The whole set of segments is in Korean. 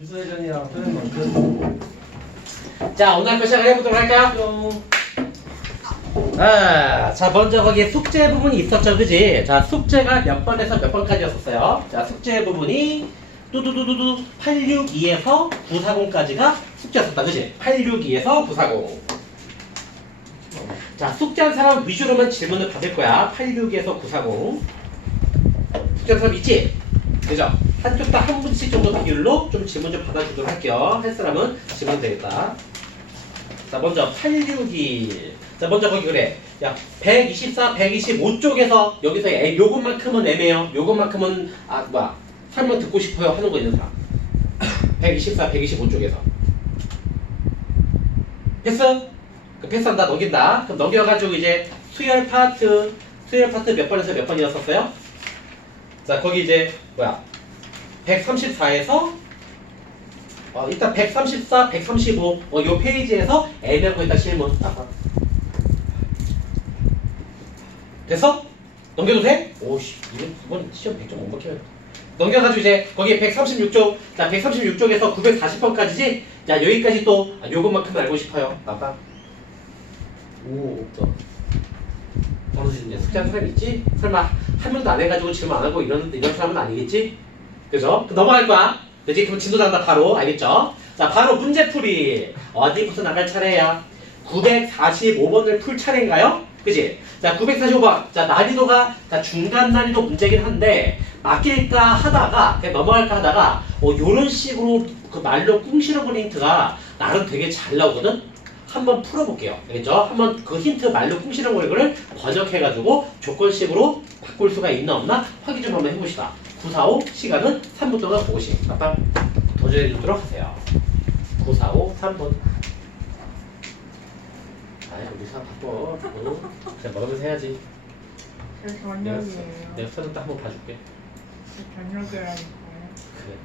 주소회전이랑 표현 만큼. 자, 오늘 한번 시작을 해보도록 할까요? 자, 먼저 거기에 숙제 부분이 있었죠, 그지? 자, 숙제가 몇 번에서 몇 번까지였었어요? 자, 숙제 부분이 뚜두두두두 862에서 940까지가 숙제였었다, 그지? 862에서 940. 자, 숙제한 사람 위주로만 질문을 받을 거야. 862에서 940. 숙제한 사람 있지? 그죠? 한쪽 다 한 분씩 정도 비율로 좀 질문 좀 받아주도록 할게요. 할 사람은 질문 되겠다. 자, 먼저 862. 자, 먼저 거기 그래. 야, 124, 125쪽에서 여기서 요것만큼은 애매해요. 요것만큼은 설명 듣고 싶어요 하는 거 있는 사람. 124, 125쪽에서. 패스? 그 패스한다, 넘긴다. 그럼 넘겨가지고 이제 수열 파트 몇 번에서 몇 번이었었어요? 자, 거기 이제 134에서 일단 134, 135 요 페이지에서 애매한 거 있다 실문. 됐어? 넘겨도 돼? 오씨, 이번 시험 100점 못 먹히면 넘겨가지고 이제 거기 136쪽. 자, 136쪽에서 940번까지지. 자, 여기까지 또 요것만큼 알고 싶어요. 나빠. 오, 없다. 떨어지는데 숙제한 사람 있지? 설마 한 명도 안 해가지고 질문 안 하고 이런 사람은 아니겠지? 그죠? 그럼 넘어갈 거야. 그지? 그럼 진도 단다 바로. 알겠죠? 자, 바로 문제풀이. 어디부터 나갈 차례야? 945번을 풀 차례인가요? 그지? 자, 945번. 자, 난이도가 중간 난이도 문제긴 한데 맡길까 하다가 그냥 넘어갈까 하다가 요런 식으로 그 말로 꿍시렁거리는 힌트가 나름 되게 잘 나오거든? 한번 풀어볼게요. 알겠죠? 한번 그 힌트 말로 꿍시렁거리는 거를 번역해가지고 조건식으로 바꿀 수가 있나 없나 확인 좀 한번 해봅시다. 945 시간은 3분 동안 보고식. 아빠 도전해주도록 하세요. 945 3분. 아야, 우리 사 바빠. 그냥 먹으면서 해야지. 제 저녁이에요. 내가 서점 딱 한번 봐줄게. 제 저녁이라니까요. 그래.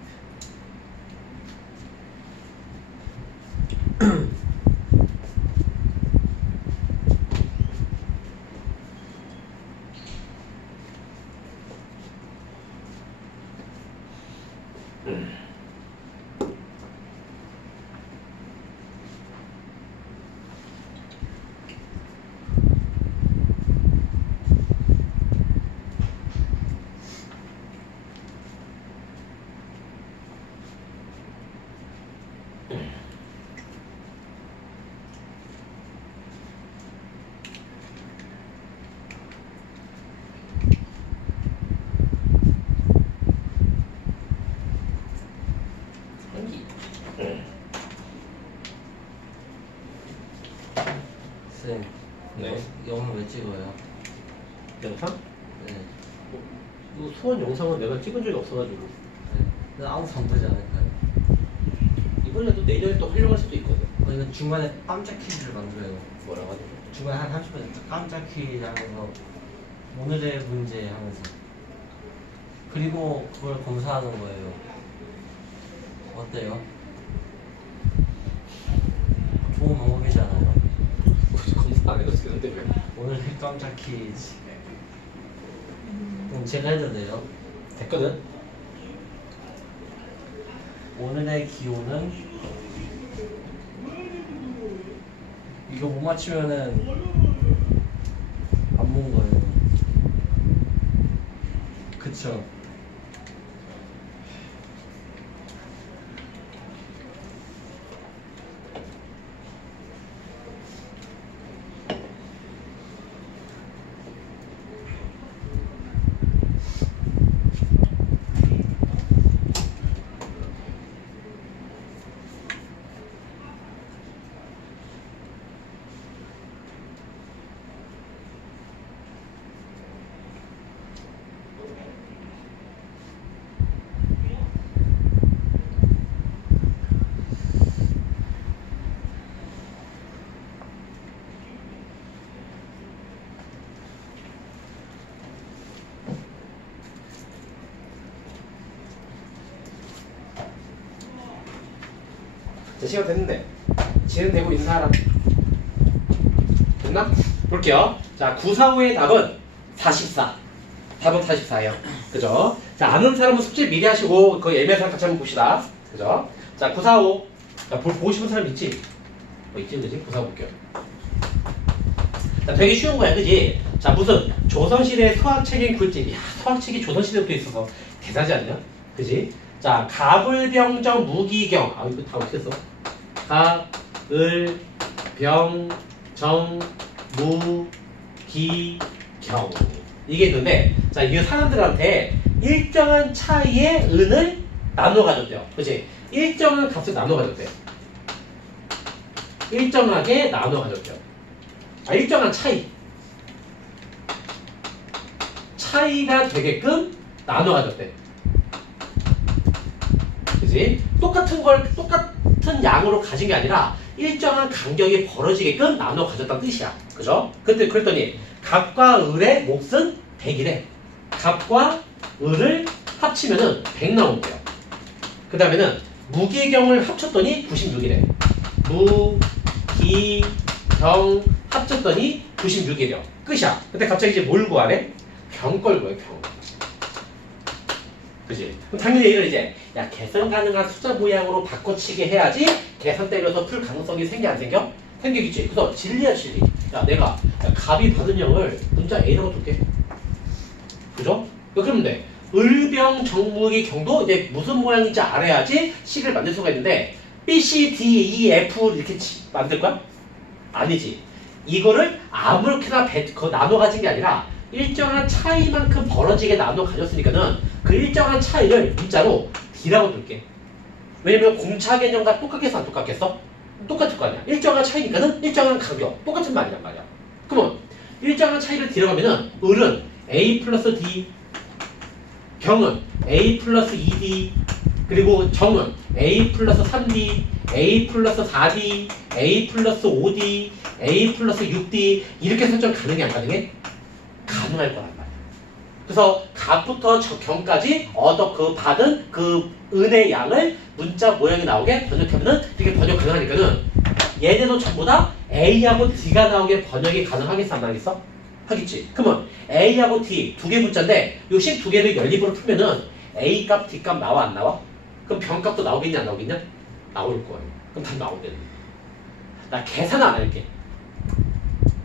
쌤, 네. 영상 왜 찍어요? 영상? 네. 이 수원 영상은 내가 찍은 적이 없어가지고 네. 아무도 안 보지 않을까요? 이번에도 내년에 또 활용할 수도 있거든. 이거 중간에 깜짝 퀴즈를 만들어요. 뭐라고 하지? 중간에 한 30분 깜짝 퀴즈 하면서 오늘의 문제 하면서 그리고 그걸 검사하는 거예요. 어때요? 좋은 방법이지 않아요? 검사 안 해도 되는데 왜? 오늘의 깜짝 퀴즈. 그럼 제가 해도 돼요? 됐거든? 오늘의 기호는 이거 못 맞추면은 안 본 거예요. 그쵸? 자, 시간 됐는데 진행되고 있는 사람 됐나? 볼게요. 자, 945의 답은 44. 답은 44예요. 그죠? 자, 아는 사람은 숙제 미리 하시고 그 예매상 같이 한번 봅시다. 그죠? 자, 945. 자, 보고 싶은 사람 있지? 있지, 그지? 945 볼게요. 자, 되게 쉬운 거야, 그지? 자, 무슨 조선시대 수학책인 꿀팁. 야, 수학책이 조선시대부터 있어서 대단하지 않냐? 그지? 자, 가불병정 무기경. 아, 이거 다 어떻게 써? 가을병정 무기경. 이게 있는데, 자, 이 사람들한테 일정한 차이의 은을 나눠 가졌대요. 그치? 일정한 값을 나눠 가졌대요. 일정하게 나눠 가졌대요. 아, 일정한 차이가 되게끔 나눠 가졌대. 그치? 똑같은 양으로 가진 게 아니라 일정한 간격이 벌어지게끔 나눠 가졌다는 뜻이야. 그죠? 그랬더니 갑과 을의 몫은 100이래. 갑과 을을 합치면은 100 나온대요. 그 다음에는 무기경을 합쳤더니 96이래. 무기경 합쳤더니 96이래요. 끝이야. 근데 갑자기 이제 뭘 구하래? 병걸 구해, 병. 그지? 그럼 당연히 이걸 이제 야, 계산 가능한 숫자 모양으로 바꿔치기 해야지 계산 때려서 풀 가능성이 생겨 안 생겨? 생기겠지. 그래서 진리야, 진리. 야, 내가 갑이 받은 형을 문자 A라고 둘게. 그죠? 그러면 돼. 을병 정무기 경도 이제 무슨 모양인지 알아야지 식을 만들 수가 있는데 B, C, D, E, F 이렇게 만들 거야? 아니지. 이거를 아무렇게나 나눠 가진 게 아니라 일정한 차이만큼 벌어지게 나눠 가졌으니까는 그 일정한 차이를 문자로 D라고 둘게. 왜냐면 공차 개념과 똑같겠어, 안 똑같겠어? 똑같을 거 아니야. 일정한 차이니까는 일정한 간격, 똑같은 말이란 말이야. 그러면 일정한 차이를 D라고 하면은 을은 A 플러스 D, 경은 A 플러스 2D, 그리고 정은 A 플러스 3D, A 플러스 4D, A 플러스 5D, A 플러스 6D 이렇게 설정 가능해 안 가능해? 가능할 거란 말이야. 그래서 갑부터 경까지 받은 그 은의 양을 문자 모양이 나오게 번역하면은 이게 번역 가능하니까는 얘네도 전부 다 A하고 D가 나오게 번역이 가능하겠어 안 가능하겠어? 하겠지. 그러면 A하고 D 두 개 문자인데 요 식 두 개를 연립으로 풀면은 A 값, D 값 나와 안 나와? 그럼 병값도 나오겠냐 안 나오겠냐? 나올 거예요. 그럼 다 나오게 돼. 나 계산 안 할게.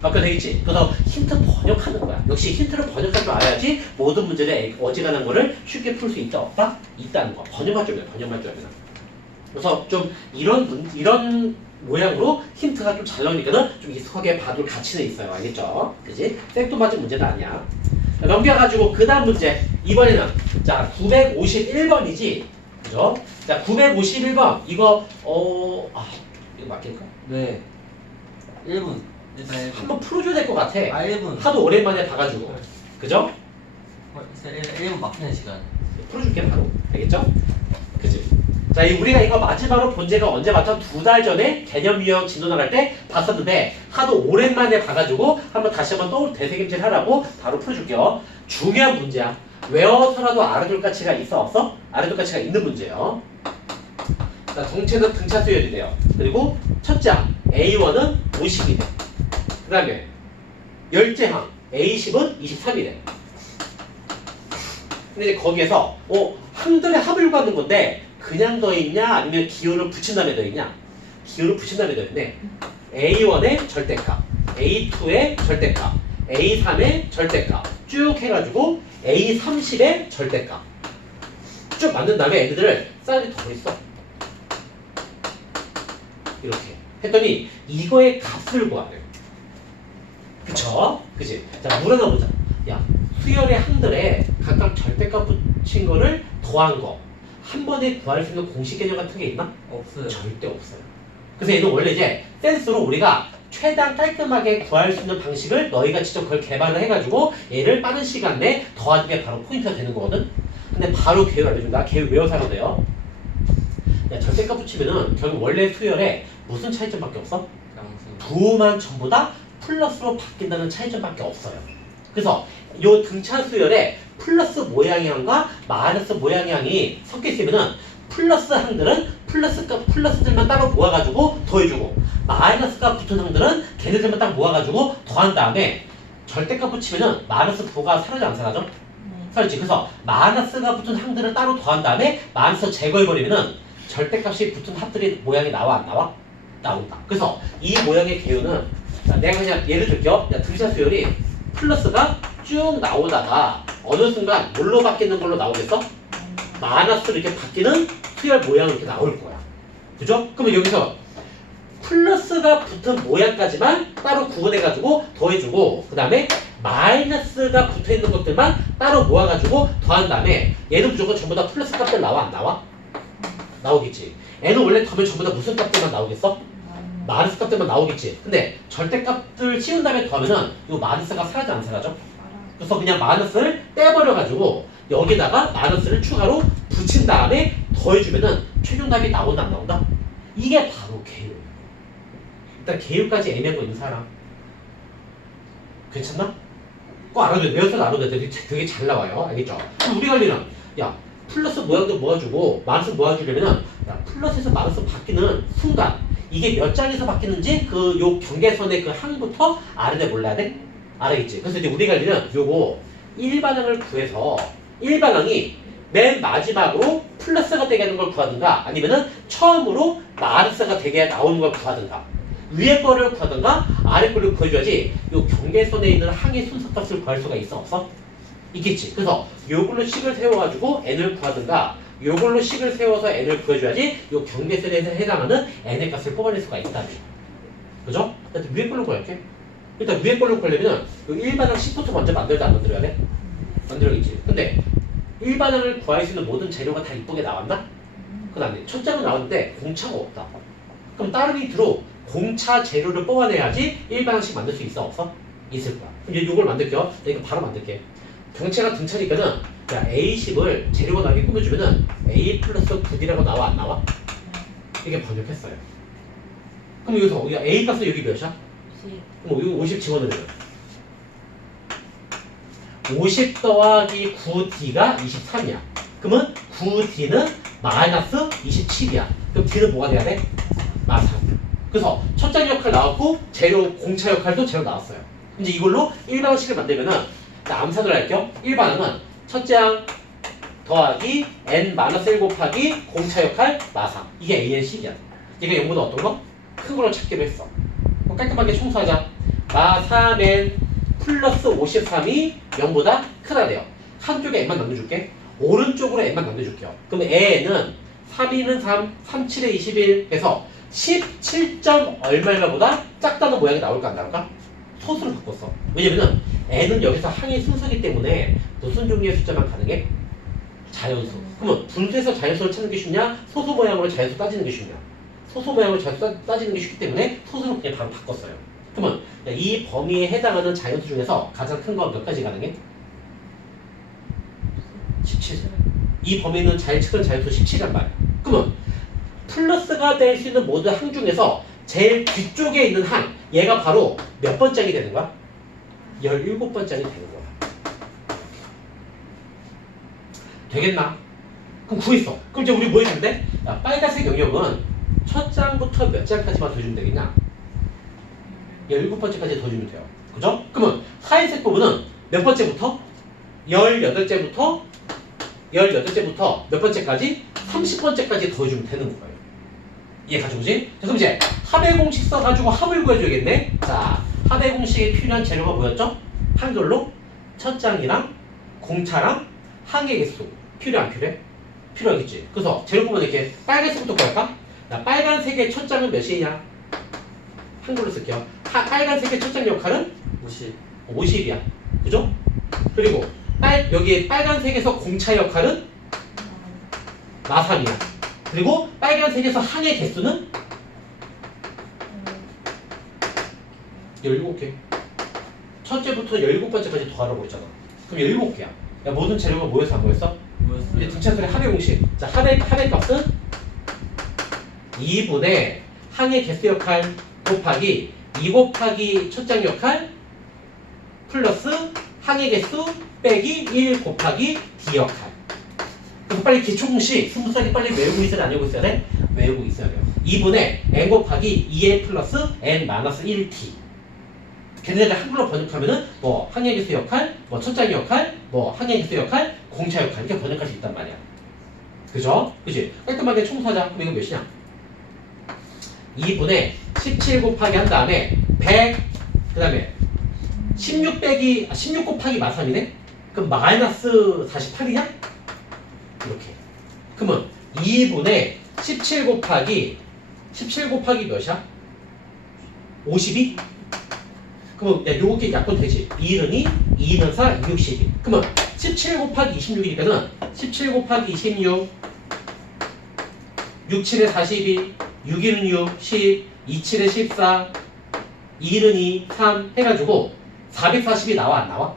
아까 되겠지? 그래서 힌트 번역하는 거야. 역시 힌트를 번역할 줄 알아야지 모든 문제를 어지간한 거를 쉽게 풀 수 있다 없다? 있다는 거. 번역할 줄 알아야 번역할 줄 알아야 그래서 좀 이런 모양으로 힌트가 좀 잘 나오니까는 좀 익숙하게 봐둘 가치는 있어요. 알겠죠? 그지? 생뚱맞은 문제는 아니야. 자, 넘겨가지고 그 다음 문제. 이번에는 자 951번이지. 그죠? 자 951번 이거 이거 맞길까? 네. 1분. 일단 1분. 한번 풀어줘야 될 것 같아. 1분. 하도 오랜만에 봐가지고. 그죠? 일단 1분 막히는 시간. 풀어줄게 바로. 알겠죠? 그지? 자, 우리가 이거 마지막으로 본제가 언제 봤죠? 2달 전에 개념 유형 진도 나갈 때 봤었는데 하도 오랜만에 봐가지고 다시 한번 되새김질 하라고 바로 풀어줄게요. 중요한 문제야. 외워서라도 알아둘 가치가 있어 없어? 알아둘 가치가 있는 문제예요. 자, 정체는 등차 수열이 돼요. 그리고 첫째 항 A1은 50이래. 그 다음에 열째항 A10은 23이래. 근데 이제 거기에서 항들의 합을 구하는 건데 그냥 더있냐 아니면 기호를 붙인 다음에 더있냐? 기호를 붙인 다음에 더있네. A1의 절대값, A2의 절대값, A3의 절대값 쭉 해가지고 A30의 절대값 쭉 만든 다음에 애들을 쌀이 더 있어. 이렇게 했더니 이거의 값을 구하래요. 그쵸? 그치? 자, 물 하나 보자. 야, 수열의 항들에 각각 절대값 붙인 거를 더한 거 한 번에 구할 수 있는 공식 개념 같은 게 있나? 없어요. 절대 없어요. 그래서 얘는 원래 이제 센스로 우리가 최대한 깔끔하게 구할 수 있는 방식을 너희가 직접 그걸 개발을 해가지고 얘를 빠른 시간 내에 더하는 게 바로 포인트가 되는 거거든? 근데 바로 계획 알려준다. 계획 외워서 하면 돼요. 야, 절대값 붙이면은 결국 원래 수열에 무슨 차이점밖에 없어? 양수. 부호만 전부 다 플러스로 바뀐다는 차이점밖에 없어요. 그래서 요 등차 수열에 플러스 모양의 항과 마이너스 모양의 항이 섞여 있으면은 플러스 항들은 플러스들만 따로 모아가지고 더해주고 마이너스가 붙은 항들은 걔네들만 딱 모아가지고 더한 다음에 절대값 붙이면은 마이너스 부호가 사라져 안 사라져? 사라지지. 그래서 마이너스가 붙은 항들을 따로 더한 다음에 마이너스 제거해버리면은 절대값이 붙은 합들이 모양이 나와 안 나와? 나온다. 그래서 이 모양의 개요는 자, 내가 그냥 예를 들게요. 등차 수열이 플러스가 쭉 나오다가 어느 순간 뭘로 바뀌는 걸로 나오겠어? 마이너스로 이렇게 바뀌는 수열 모양으로 이렇게 나올 거야. 그죠? 그러면 여기서 플러스가 붙은 모양까지만 따로 구분해가지고 더해주고 그 다음에 마이너스가 붙어있는 것들만 따로 모아가지고 더한 다음에 얘는 무조건 전부 다 플러스 값들 나와 안 나와? 나오겠지. 얘는 원래 더하면 전부 다 무슨 값들만 나오겠어? 마이너스 값들만 나오겠지. 근데 절대값들 치운 다음에 더하면은 이 마이너스가 사라져 안 사라져? 그래서 그냥 마이너스를 떼버려가지고 여기다가 마이너스를 추가로 붙인 다음에 더해주면은 최종 답이 나온다 안 나온다? 이게 바로 개요. 일단 개요까지 애매한 거 있는 사람 괜찮나? 꼭 알아둬야 돼. 외워서 알아둬야 돼. 되게 잘 나와요. 알겠죠? 그럼 우리 관리는 야 플러스 모양도 모아주고 마이너스 모아주려면은 야 플러스에서 마이너스 바뀌는 순간 이게 몇 장에서 바뀌는지 그 요 경계선의 그 항부터 알아내 몰라야 돼? 알아겠지? 그래서 이제 우리 관리는 요거 1반항을 구해서 1반항이 맨 마지막으로 플러스가 되게 하는 걸 구하든가 아니면은 처음으로 마이너스가 되게 나오는 걸 구하든가 위에 거를 구하든가 아래 거를 구해줘야지 요 경계선에 있는 항의 순서값을 구할 수가 있어 없어? 있겠지. 그래서 요걸로 식을 세워가지고 n을 구하든가 요걸로 식을 세워서 n을 구해줘야지 요 경계선에 해당하는 n의 값을 뽑아낼 수가 있다. 그죠? 일단 위에 걸로 구할게. 일단 위에 걸로 구하려면 요 1반항 식부터 먼저 만들자 안 만들어야 돼? 만들어야겠지. 근데 1반항을 구할 수 있는 모든 재료가 다 이쁘게 나왔나? 그건 안 돼. 첫 장은 나왔는데 공차가 없다. 그럼 다른 밑으로 공차 재료를 뽑아내야지 1반항씩 만들 수 있어 없어? 있을 거야. 그럼 이제 이걸 만들게요. 내가 이거 바로 만들게. 경체가 등차니까는 야 A10을 재료가 나게 꾸며주면은 A 플러스 9D라고 나와 안 나와? 이게 번역했어요. 그럼 여기서 우리가 A 값은 여기 몇이야? 그럼 여기 50 집어넣으면 50 더하기 9D가 23이야. 그러면 9D는 마이너스 27이야. 그럼 D는 뭐가 돼야 돼? 마이너스 3. 그래서 첫 장 역할 나왔고 재료 공차 역할도 재료 나왔어요. 이제 이걸로 1반항식을 만들면은 암산을 할게요. 1반항은 첫 장 더하기 n-1 곱하기 공차 역할 마상 이게 AN식이야. 얘가 0보다 어떤 거? 큰 걸로 찾기로 했어. 깔끔하게 청소하자. 마3n 플러스 53이 0보다 크다래요. 한쪽에 n만 남겨줄게. 오른쪽으로 n만 남겨줄게요. 그럼 n은 3, 2는 3, 3, 7에 21 해서 17점 얼마보다 작다는 모양이 나올까 안 나올까? 소수를 바꿨어. 왜냐면은 n은 여기서 항의 순서이기 때문에 무슨 종류의 숫자만 가능해? 자연수. 그러면 분수에서 자연수를 찾는 게 쉽냐? 소수 모양으로 자연수 따지는 게 쉽냐? 소수 모양으로 자연수 따지는 게 쉽기 때문에 소수를 그냥 바로 바꿨어요. 그러면 이 범위에 해당하는 자연수 중에서 가장 큰 건 몇 가지 가능해? 17. 이 범위에 있는 큰 자연수 17이란 말이야. 그러면 플러스가 될 수 있는 모든 항 중에서 제일 뒤쪽에 있는 항 얘가 바로 몇 번짝이 되는 거야? 17번짝이 되는 거야. 되겠나? 그럼 구했어. 그럼 이제 우리 뭐 해주면 돼? 야, 빨간색 영역은 첫 장부터 몇 장까지만 더 주면 되겠냐? 17번째까지 더 주면 돼요. 그죠? 그러면 하얀색 부분은 몇 번째부터? 18째부터 몇 번째까지? 30번째까지 더 주면 되는 거예요. 이해 가져오지? 자, 그럼 이제 합의 공식 써가지고 합을 구해줘야겠네. 자, 합의 공식에 필요한 재료가 뭐였죠? 한글로 첫 장이랑 공차랑 항의 개수 필요 안 필요해? 필요하겠지. 그래서 재료 보면 이렇게 빨간색부터 구할까? 자, 빨간색의 첫 장은 몇이냐? 한글로 쓸게요. 빨간색의 첫 장 역할은 50이야. 그죠? 그리고 여기 빨간색에서 공차 역할은 마3이야. 그리고 빨간색에서 항의 개수는 17개. 첫째부터 17번째까지 더하라고 했잖아. 그럼 17개야. 야, 모든 재료가 모여서 안 모였어? 이제 등차수의 합의 공식. 자, 합의 값은 2분의 항의 개수 역할 곱하기 2 곱하기 첫 장 역할 플러스 항의 개수 빼기 1 곱하기 D 역할. 그래서 빨리 기초공식 스무스하게 빨리 외우고 있어야 돼? 안 외우고 있어야 돼? 외우고 있어야 돼요. 2분의 n 곱하기 2n 플러스 n-1t. 걔네들 한글로 번역하면은 뭐 항의 개수 역할, 뭐 첫 장 역할, 뭐 항의 개수 역할, 공차 역할 이렇게 번역할 수 있단 말이야. 그죠? 그치? 깔끔하게 청소하자. 그럼 이거 몇이냐? 2분의 17 곱하기 한 다음에 100, 그 다음에 16 곱하기 마삼이네? 그럼 마이너스 48이냐? 이렇게. 그러면 2분의 17 곱하기 몇이야? 52? 그러면 야, 요게 약분 되지. 2는 2, 2는 4, 2, 62. 그러면 17 곱하기 26이니까는 17 곱하기 26, 6, 7에 42, 6, 1은 6, 10, 2, 7에 14, 2는 2, 3 해가지고 440이 나와 안 나와?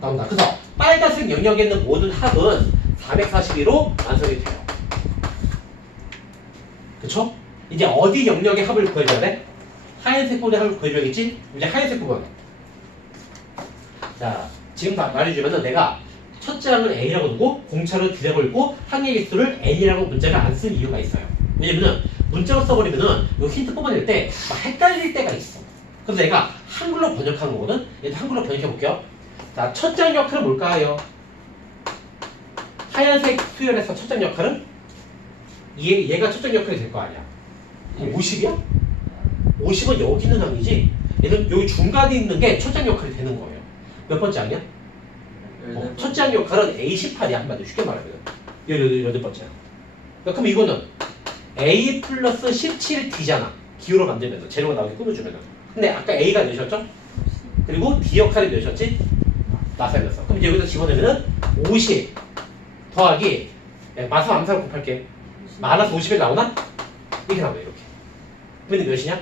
나온다. 그래서 빨간색 영역에 있는 모든 합은 442로 완성이 돼요. 그쵸? 이제 어디 영역의 합을 구해줘야 돼? 하얀색 부분의 합을 구해줘야겠지? 이제 하얀색 부분. 자, 지금 다 말해주면은 내가 첫째 항을 A라고 두고 공차로 D라고 읽고 항의 개수를 N이라고 문자를 안 쓴 이유가 있어요. 왜냐면은 문자로 써버리면은 요 힌트 뽑아낼 때 막 헷갈릴 때가 있어. 그래서 내가 한글로 번역한 거거든? 얘도 한글로 번역해 볼게요. 자, 첫장 역할은 뭘까요? 하얀색 수열에서 첫장 역할은? 얘가 첫장 역할이 될 거 아니야. 50이야? 50은 여기 있는 항이지? 얘는 여기 중간에 있는 게 첫장 역할이 되는 거예요. 몇 번째 항이야? 첫째 항 역할은 A18이야. 한마디로 쉽게 말하면. 18번째야. 그럼 이거는 A 플러스 17D잖아. 기호로 만들면서 재료가 나오게 꾸며주면은. 근데 아까 A가 몇이었죠? 그리고 D 역할이 몇이었지? 마삼이었어. 그럼 이제 여기다 집어넣으면은 50 더하기 마삼 암산을 곱할게. 마이너스 50이 나오나? 이렇게 나와요. 이렇게. 그러면 몇이냐?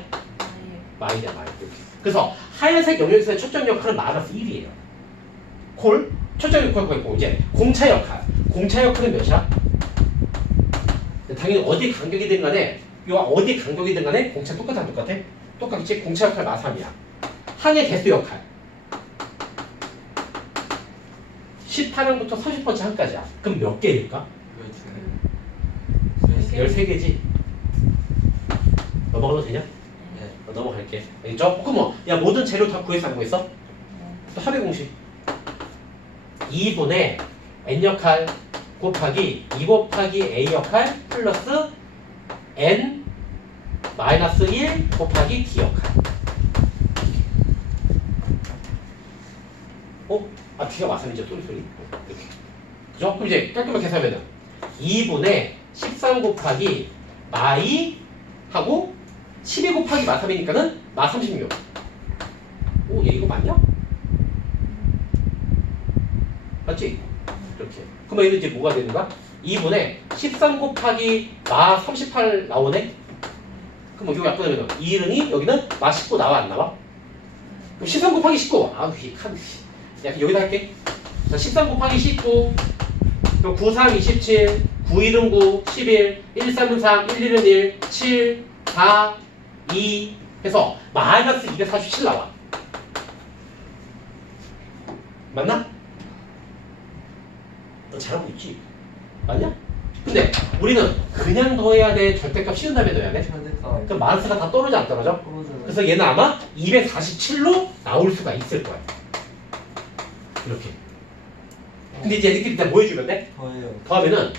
마이야 마이. 이렇게. 그래서 하얀색 영역에서의 첫째 역할은 마이너스 1이에요. 콜? 첫째 역할과 있고 이제 공차 역할. 공차 역할은 몇이야? 당연히 어디 간격이든 간에 어디 간격이든 간에 공차 똑같아 안 똑같아? 똑같지? 공차 역할 마삼이야. 항의 개수 역할 18항부터 30번째 항까지야. 그럼 몇 개일까? 13개지? 넘어가도 되냐? 넘어갈게. 알겠죠? 그럼 야 모든 재료 다 구해서 안 구했어? 또 합의 공식 2분의 n 역할 곱하기 2 곱하기 a 역할 플러스 n 마이너스 1 곱하기 d 역할. d가 마삼이죠. 소리. 이렇게. 그죠? 그럼 이제 깔끔하게 계산하면은 2분의 13 곱하기 마이 하고 12 곱하기 마3이니까는 마36. 오, 얘 이거 맞냐? 맞지? 이렇게. 그러면 얘는 이제 뭐가 되는가? 2분의 13 곱하기 마38 나오네? 그럼 이거 약분하면 2는 여기는 마19 나와 안 나와? 그럼 13 곱하기 19. 아우, 이 칸. 야, 여기다 할게. 자, 13 곱하기 19. 그럼 9, 3, 27. 9, 1은 9, 11. 1, 3은 3, 1, 1은 1, 7, 4, 2 해서 마이너스 247 나와. 맞나? 너 잘하고 있지? 맞냐? 근데 우리는 그냥 더해야 돼? 절대값 씌운 다음에 넣어야 돼? 그럼 마이너스가 다 떨어져 안 떨어져? 그래서 얘는 아마 247로 나올 수가 있을 거야. 이렇게. 근데 이제 얘네들이 다 뭐 해주면 돼? 더하면은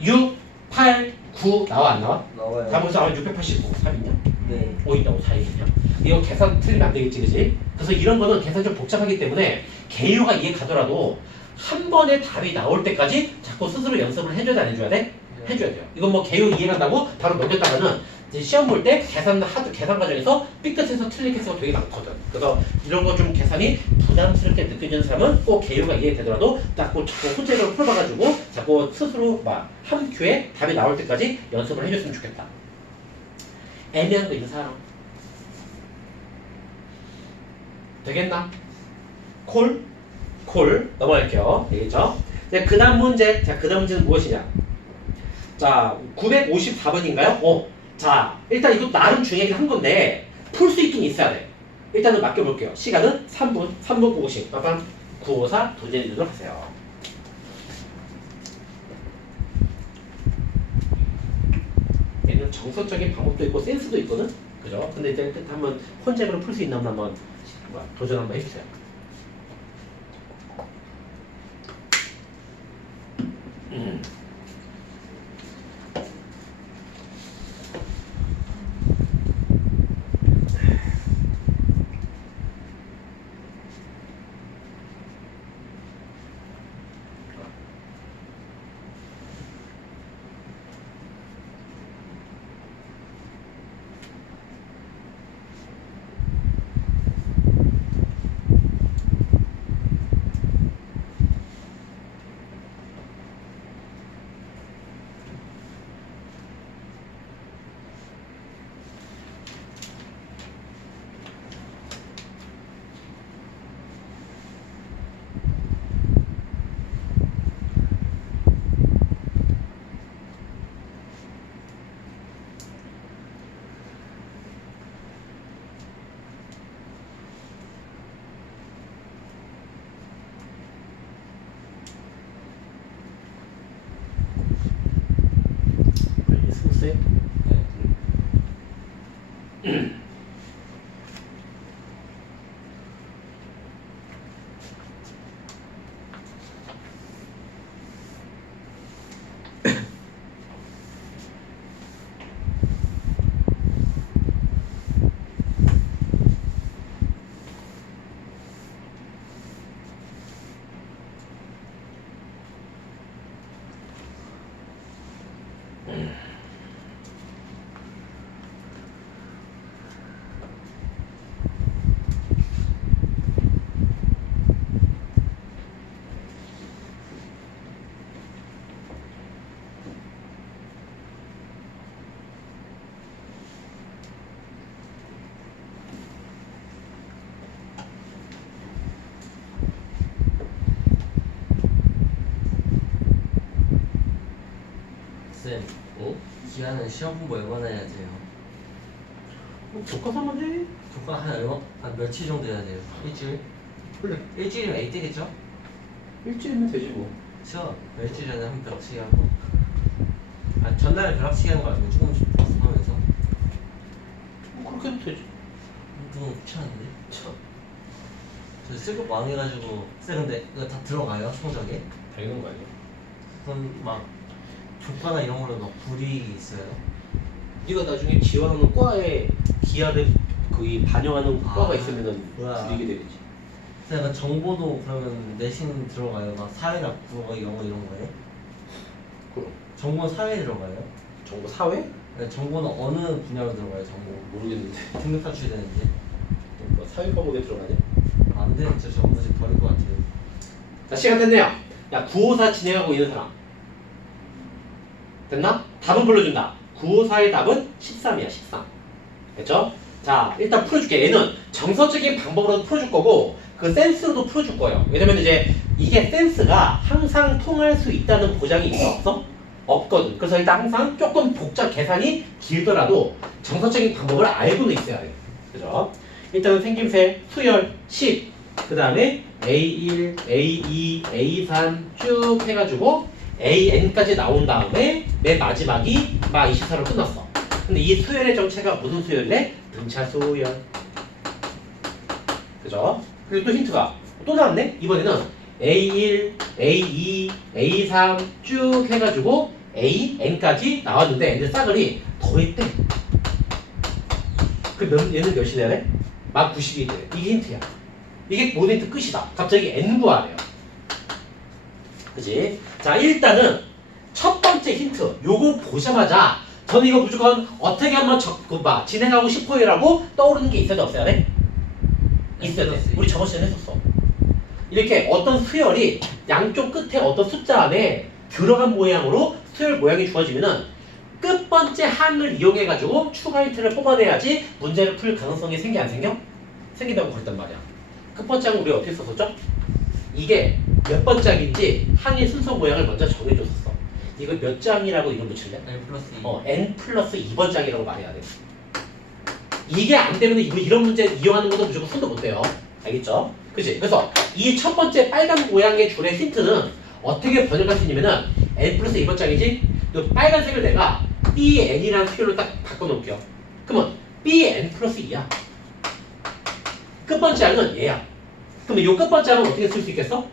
6, 8, 9 나와 안 나와? 나와요. 다 벌써 689. 3이냐? 네. 5있다고 4이냐? 이거 계산 틀리면 안 되겠지, 그지? 그래서 이런 거는 계산 좀 복잡하기 때문에 개요가 이해 가더라도 한 번에 답이 나올 때까지 자꾸 스스로 연습을 해줘야 돼, 안 해줘야 돼? 해줘야 돼요. 이건 뭐 개요 이해 간다고 바로 넘겼다가는 이제 시험 볼 때 계산 과정에서 삐끗해서 틀린 개수가 되게 많거든. 그래서 이런 거 좀 계산이 부담스럽게 느껴지는 사람은 꼭 개요가 이해되더라도 자꾸 호재로 풀어봐가지고 자꾸 스스로 막 한 큐에 답이 나올 때까지 연습을 해줬으면 좋겠다. 애매한 거 있는 사람 되겠나? 콜 넘어갈게요. 되겠죠? 그 다음 문제. 자, 그 다음 문제는 무엇이냐? 자, 954번인가요? 자, 일단 이것도 나름 중요하긴 한 건데 풀 수 있긴 있어야 돼. 일단은 맡겨볼게요. 시간은 3분 950. 빠밤 954 도전해주도록 하세요. 얘는 정석적인 방법도 있고 센스도 있거든? 그죠? 근데 이제 한번 혼잡으로 풀 수 있나 한번 도전 한번 해주세요. 쌤, 어? 기한은 시험 공부 얼마나 해야 돼요? 교과서만 해. 조건 한 얼마? 한 며칠 정도 해야 돼요? 일주일? 그래. 일주일이면 A 되겠죠? 일주일이면 되지 뭐. 그쵸? 일주일 전에 한 벼락치기 하고 전날 벼락치기 하는 거 아니면 조금씩 하면서 그렇게 해도 되지. 너무 귀찮은데? 저 쓸것 망해가지고 쌤 근데 이거 다 들어가요? 성적에? 당연한 거 아니야? 그럼 막 조과나 이런 걸로 막 불이익이 있어요? 네가 나중에 지원하는 과에 기하를 거의 반영하는 과가 있으면은 뭐야. 불이익이 되겠지. 쌤 정보도 그러면 내신 들어가요? 막 사회나 국어, 영어 이런 거에? 그럼 정보는 사회에 들어가요? 정보 사회? 네, 정보는 어느 분야로 들어가요? 정보 모르겠는데. 등급 탈출이 되는데 뭐 사회 과목에 들어가냐? 안 되는 저 정보식 버릴 것 같아요. 자, 시간 됐네요. 야, 954 진행하고 있는 사람. 됐나? 답은 불러준다. 954의 답은 13이야, 13. 됐죠? 자, 일단 풀어줄게. 얘는 정서적인 방법으로도 풀어줄 거고, 그 센스로도 풀어줄 거예요. 왜냐면 이제 이게 센스가 항상 통할 수 있다는 보장이 있어? 없어? 없거든. 그래서 일단 항상 조금 복잡 계산이 길더라도 정서적인 방법을 알고는 있어야 돼요. 그죠? 일단은 생김새, 수열, 10, 그 다음에 A1, A2, A3 쭉 해가지고 AN까지 나온 다음에 맨 마지막이 마 24로 끝났어. 근데 이 수열의 정체가 무슨 수열이래? 등차 수열. 그죠? 그리고 또 힌트가 또 나왔네? 이번에는 A1, A2, A3 쭉 해가지고 AN까지 나왔는데 얘들 싸그리 더했대. 얘는 몇이 되래? 막 90이 돼. 이게 힌트야. 이게 모든 힌트 끝이다. 갑자기 N 구하래요. 그지? 자, 일단은 첫 번째 힌트. 요거 보자마자 저는 이거 무조건 어떻게 한번 진행하고 싶어요라고 떠오르는 게 있어야 돼, 없어야 돼? 있어야 돼. 우리 저번 시간에 했었어. 이렇게 어떤 수열이 양쪽 끝에 어떤 숫자 안에 들어간 모양으로 수열 모양이 주어지면은 끝번째 항을 이용해가지고 추가 힌트를 뽑아내야지 문제를 풀 가능성이 생기 안 생겨? 생긴다고 그랬단 말이야. 끝번째 항은 우리가 어떻게 썼었죠? 이게 몇 번짝인지 항의 순서 모양을 먼저 정해줬었어. 이거 몇 장이라고 이름 붙일래? N 플러스 2. N 플러스 2번 장이라고 말해야 돼. 이게 안 되면 이런 문제 이용하는 것도 무조건 손도 못 대요. 알겠죠? 그치? 그래서 이 첫 번째 빨간 모양의 줄의 힌트는 어떻게 번역할 수 있냐면은 N 플러스 2번 장이지? 또 빨간색을 내가 BN이라는 표현으로 딱 바꿔놓을게요. 그러면 BN 플러스 2야. 끝번째 항은 얘야. 그러면 이 끝번째 항은 어떻게 쓸 수 있겠어?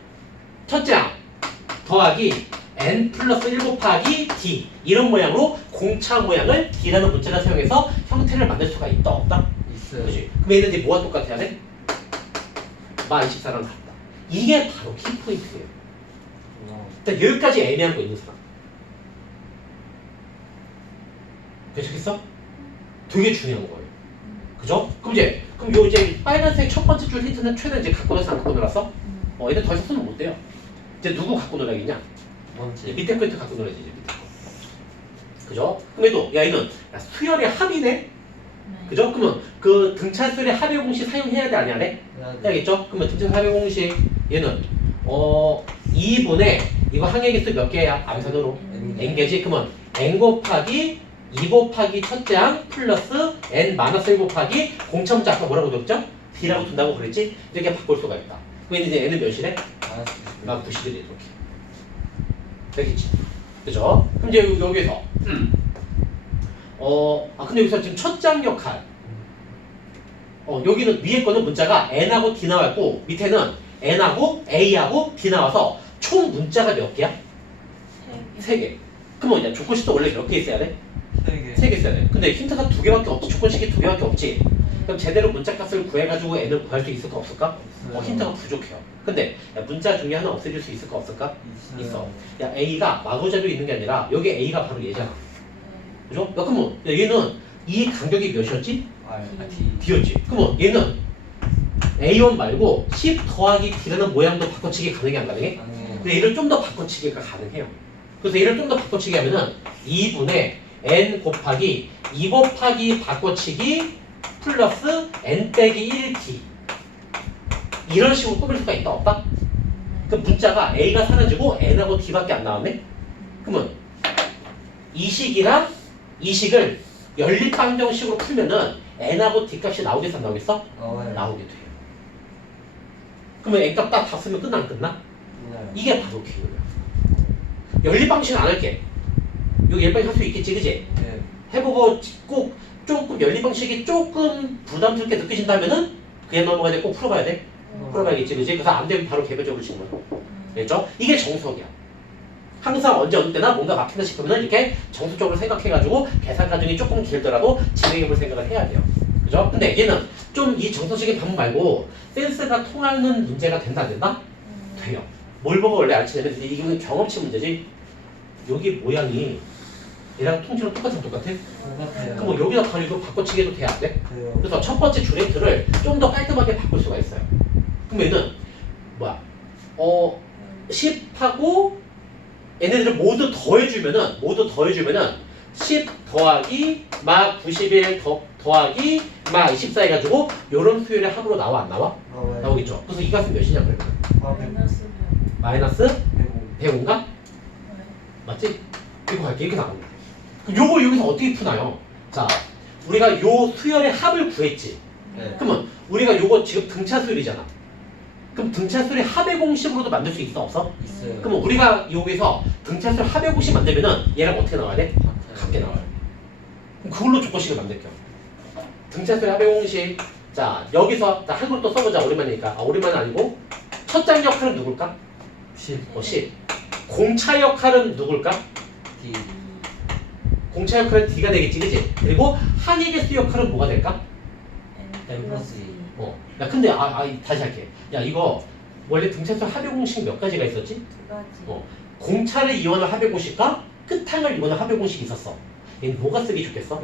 첫째 항 더하기 N 플러스 1 곱하기 D 이런 모양으로 공차 모양을 D라는 문자를 사용해서 형태를 만들 수가 있다 없다? 있어요. 그치? 그럼 얘는 이제 뭐가 똑같아야 돼? 마 24랑 같다. 이게 바로 키포인트예요. 일단 여기까지 애매한 거 있는 사람. 괜찮겠어? 되게 중요한 거예요. 그죠? 그럼 요 이제 빨간색 첫 번째 줄 힌트는 최대 이제 갖고 놀았어, 안 갖고 놀았어? 얘들 더 이상 손을 못 대요. 이제 누구 갖고 놀아야겠냐? 뭔지. 밑에 포인트 갖고 놀아야지, 이제 밑에 거. 그죠? 그럼에도, 야, 얘는 수열의 합이네? 그죠? 그러면 그 등차 수열의 합의 공식 사용해야 돼, 안 해야 돼? 해야겠죠? 그러면 등차 합의 공식, 얘는, 2분의, 이거 항의 개수 몇 개야? 암산으로? n개지? 그러면 n 곱하기 2 곱하기 첫째 항 플러스 n 마이너스 1 곱하기 공차 문자 아까 뭐라고 줬죠? d라고 둔다고 그랬지? 이렇게 바꿀 수가 있다. 그럼 이제 n은 몇이래? 막 90이래, 이렇게. 되겠지? 그죠? 그럼 이제 여기서 근데 여기서 지금 첫 장 역할 여기는 위에 거는 문자가 n하고 d 나와 있고 밑에는 n하고 a하고 d 나와서 총 문자가 몇 개야? 3개. 그러면 이제 조건식도 원래 몇 개 있어야 돼? 3개. 3개 있어야 돼. 근데 힌트가 2개밖에 없지. 조건식이 2개밖에 없지. 그럼 제대로 문자 값을 구해가지고 n을 구할 수 있을까 없을까? 힌트가 부족해요. 근데 야, 문자 중에 하나 없애줄 수 있을까 없을까? 있어. 야 a가 마구잡이로 있는 게 아니라 여기 a가 바로 얘잖아. 그죠? 야, 그러면 야, 얘는 이 간격이 몇이었지? d였지. 그러면 얘는 a1 말고 10 더하기 d라는 모양도 바꿔치기 가능해 안 가능해? 근데 얘를 좀 더 바꿔치기가 가능해요. 그래서 얘를 좀 더 바꿔치기 하면은 2분의 n 곱하기 2 곱하기 바꿔치기 플러스 n 빼기 1t 이런 식으로 꾸밀 수가 있다 없다? 그 문자가 a가 사라지고 n하고 d밖에 안 나왔네? 그러면 이 식이랑 이 식을 연립방정식으로 풀면은 n하고 d 값이 나오겠어 안 나오겠어? 나오게 돼요. 그러면 n 값 딱 다 쓰면 끝나 안 끝나? 이게 바로 기호야. 연립방식은 안 할게. 여기 연립방식 할 수 있겠지 그지? 네. 해보고 꼭 조금 연립방식이 조금 부담스럽게 느껴진다면은 그냥 넘어가야 돼. 꼭 풀어봐야 돼. 풀어봐야겠지 그지? 그래서 안 되면 바로 개별적으로 질문. 됐죠? 이게 정석이야. 항상 언제 어느 때나 뭔가 막힌다 싶으면 이렇게 정석적으로 생각해가지고 계산 과정이 조금 길더라도 진행해볼 생각을 해야 돼요. 그죠? 근데 얘는 좀 이 정석적인 방법 말고 센스가 통하는 문제가 된다 안 된다? 돼요. 뭘 보고 원래 알지? 이거는 경험치 문제지. 여기 모양이 얘랑 통지랑 똑같아? 똑같아요. 그럼 여기다 바로 이거 바꿔치기도 돼야 안 돼? 돼요. 그래서 첫 번째 주레트를 좀 더 깔끔하게 바꿀 수가 있어요. 그럼 얘는 뭐야? 10하고 얘네들을 모두 더해주면은 10 더하기 막 91 더하기 막 24 해가지고 요런 수열의 합으로 나와 안 나와? 나오겠죠. 그래서 이 값은 몇이냐 그러면? 마이너스 105인가? 맞지? 이거 할게. 이렇게 나옵니다. 그럼 요걸 여기서 어떻게 푸나요? 자, 우리가 요 수열의 합을 구했지. 네. 그러면 우리가 요거 지금 등차 수열이잖아. 그럼 등차 수열의 합의 공식으로도 만들 수 있어 없어? 있어요. 그럼 우리가 여기서 등차 수열 합의 공식 만들면은 얘랑 어떻게 나와야 돼? 같게 나와요. 그럼 그걸로 조건식을 만들게요. 등차 수열 합의 공식. 자, 여기서 자, 한글로 또 써보자. 오랜만이니까. 오랜만은 아니고 첫 장 역할은 누굴까? 10. 10. 공차 역할은 누굴까? D. 공차 역할은 D가 되겠지, 그지? 그리고 항의 개수 역할은 뭐가 될까? M 플러스 2. 야, 근데, 다시 할게. 야, 이거, 원래 등차수 합의 공식 몇 가지가 있었지? 공차를 이용하는 합의 공식과 끝항을 이용하는 합의 공식이 있었어. 얘는 뭐가 쓰기 좋겠어?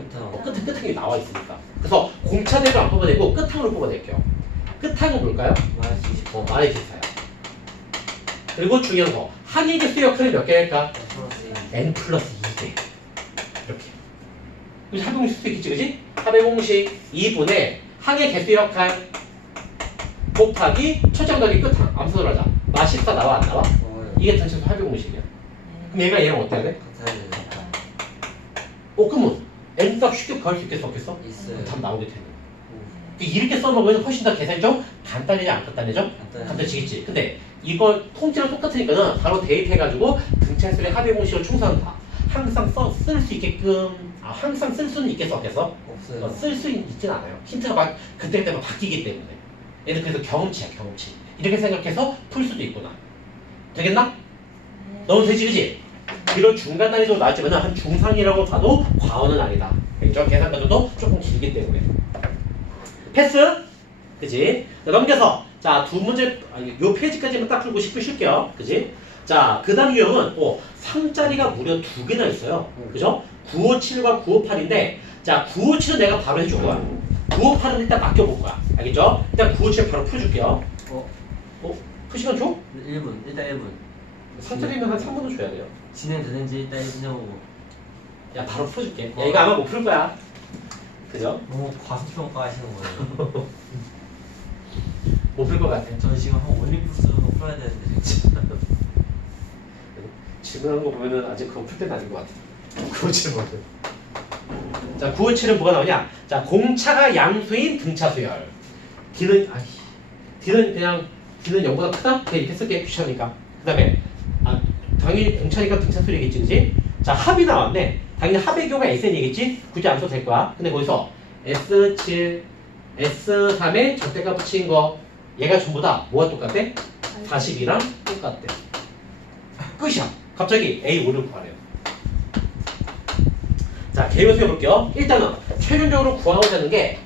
끝항이 나와 있으니까. 그래서 공차대로 안 뽑아내고 끝항으로 뽑아낼게요. 끝항은 뭘까요? 마이너스 20. 마이너스 24야. 그리고 중요한 거. 항의 개수 역할은 몇 개 할까? M 플러스 2. n 플러스 2개. 이렇게. 그래서 합의 공식 쓸 수 있겠지, 그지? 합의 공식 2분의 항의 개수 역할 곱하기 첫장 더하기 끝항. 암산을 하자. 마14 나와 안 나와? 이게 전체 합의 공식이야. 그럼 얘랑 어때야 돼? 같아야 돼요. 그러면 n 값 쉽게 구할 수 있겠어, 없겠어? 있어요. 답 나오게 되는 거야. 이렇게 써놓으면 훨씬 더 계산이 좀 간단해져, 안 간단해져? 간단해지겠지. 근데 이걸 통째로 똑같으니까는 바로 대입해가지고 등차수의 합의 공식을 충성한다. 항상 쓸 수 있게끔, 항상 쓸 수는 있겠어, 없겠어? 없어요. 쓸 수 있진 않아요. 힌트가 막 그때그때 바뀌기 때문에. 얘는 그래서 경험치야, 경험치. 이렇게 생각해서 풀 수도 있구나. 되겠나? 너무 되지, 그지? 이런 중간 난이도 나왔지만 한 중상이라고 봐도 과언은 아니다. 그죠? 계산 과정도 조금 길기 때문에. 패스? 그지? 자, 넘겨서. 자, 두 문제, 요 페이지까지만 딱 풀고 10분 쉴게요. 그지? 자, 그 다음 유형은, 상자리가 무려 2개나 있어요. 그죠? 957과 958인데, 자, 957은 내가 바로 해줄 거야. 958은 일단 맡겨볼 거야. 알겠죠? 일단 957 바로 풀어줄게요. 푸시간 줘? 1분. 일단 1분. 상자리면 한 3분은 줘야 돼요. 진행되는지 일단 1분 해보고. 야, 바로 풀어줄게. 야, 이거 아마 못 풀 거야. 그죠? 너무 과소평가 하시는 거예요. 못 풀 것 같아. 저는 지금 한 올림푸스 정도 풀어야 되는데 진짜. 지금 하는 거 보면은 아직 그거 풀 때는 아닌 것 같아. 957은. 자, 957은 뭐가 나오냐? 자, 공차가 양수인 등차 수열. D는 그냥 D는 0보다 크다? 그냥 이렇게 쓸게. 귀찮으니까. 그 다음에 당연히 공차니까 등차 수열이겠지, 그지? 자, 합이 나왔네. 당연히 합의 교가 SN이겠지? 굳이 안 써도 될 거야. 근데 거기서 S7 S3에 절대값 붙인 거 얘가 전부 다 뭐가 똑같대? 42랑 똑같대. 끝이야. 갑자기 A5를 구하래요. 자, 개요수 해볼게요. 일단은 최종적으로 구하고자 하는 게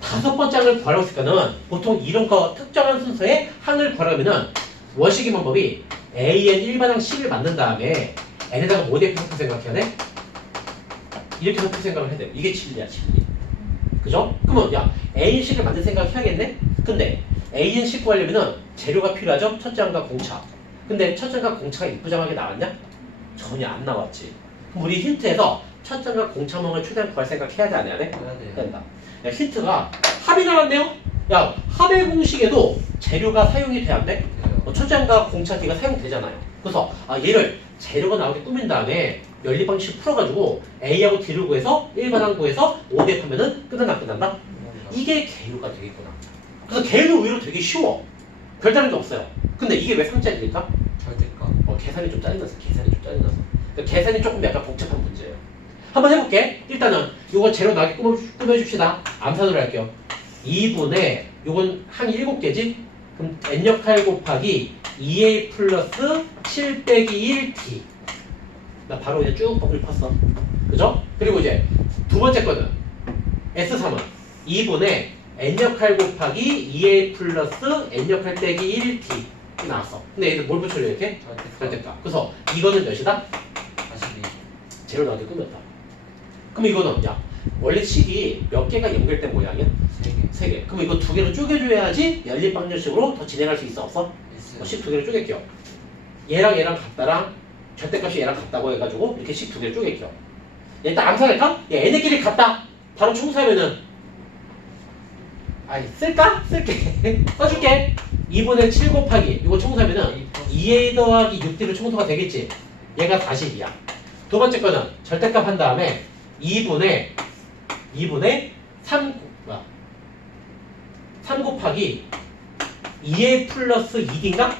5번째 항을 구하려고 했으니까는 보통 이런 거 특정한 순서의 항을 구하려면은 원식의 방법이 AN 일반항 10을 만든 다음에 N에다가 뭐 대표 섞을 생각해야 돼? 이렇게 섞을 생각을 해야 돼. 이게 진리야, 진리. 그죠? 그러면 야 A식을 만들 생각 해야겠네? 근데 A식 구하려면은 재료가 필요하죠? 첫째 항과 공차. 근데 첫째 항과 공차가 이쁘장하게 나왔냐? 전혀 안 나왔지. 그럼 우리 힌트에서 첫째 항과 공차망을 최대한 구할 생각 해야 돼, 안 해야 돼? 해야 돼요. 된다. 야, 힌트가 합이 나왔네요? 야, 합의 공식에도 재료가 사용이 돼야 안 돼? 첫째 항과 공차 D가 사용되잖아요. 그래서 얘를 재료가 나오게 꾸민 다음에 연립 방식 풀어가지고 A하고 D를 구해서 일반항 구해서 5대 하면은 끝난다? 이게 계류가 되겠구나. 그래서 계류는 의외로 되게 쉬워. 별다른 게 없어요. 근데 이게 왜 3짜리일까? 절대값. 계산이 좀 짜증나서. 그러니까 계산이 조금 약간 복잡한 문제예요. 한번 해볼게. 일단은 요거 재료 나게 꾸며줍시다. 암산으로 할게요. 2분의 요건 항이 7개지? 그럼 n역8 곱하기 2a 플러스 7 빼기 1t. 나 바로 그냥 쭉 읊었어. 그죠? 그리고 이제 두 번째 거는 S3은 2분의 n역8 곱하기 2a 플러스 n역8 빼기 1t. 이 나왔어. 근데 얘들 뭘 붙여줘 이렇게? 절대값. 그래서 이거는 몇이다? 42. 재료 나게 꾸몄다. 그럼 이거는 야 원래 식이 몇 개가 연결된 모양이야? 3개. 3개. 그럼 이거 2개로 쪼개줘야지 연립 방정식으로 더 진행할 수 있어 없어? 있어요. 식 2개로 쪼갤게요. 얘랑 같다랑 절대값이 얘랑 같다고 해가지고 이렇게 식 2개로 쪼갤게요. 일단 암산할까? 얘 n의끼리 같다. 바로 청소하면은 아니 쓸까? 쓸게. 써줄게. 2분의 7 곱하기 이거 청소하면은 2a 더하기 6d로 청소가 되겠지. 얘가 40이야. 두 번째 거는 절대값 한 다음에 2분의 3 곱하기 2a 플러스 2d인가?